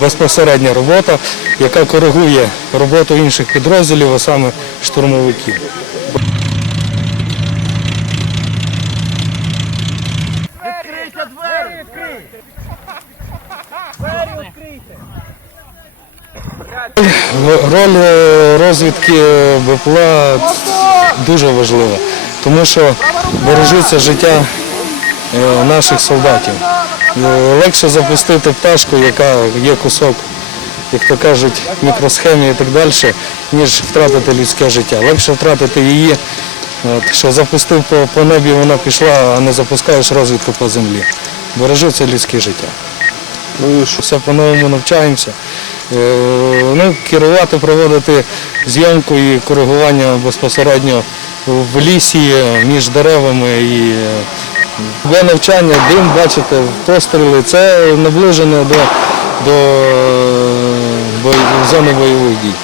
безпосередня робота, яка коригує роботу інших підрозділів, а саме штурмовиків. Роль е, розвідки е, БПЛА дуже важлива, тому що бережеться життя наших солдатів. Е, Легше запустити пташку, яка є кусок, як то кажуть, мікросхемі і так далі, ніж втратити людське життя. Легше втратити її, що запустив по, небі, вона пішла, а не запускаєш розвідку по землі. Бережеться людське життя. Ну все по-новому навчаємося. Е, Ну, керувати, проводити зйомку і коригування безпосередньо в лісі між деревами і е, для навчання, дим, бачите, постріли, це наближено до, до зони бойових дій.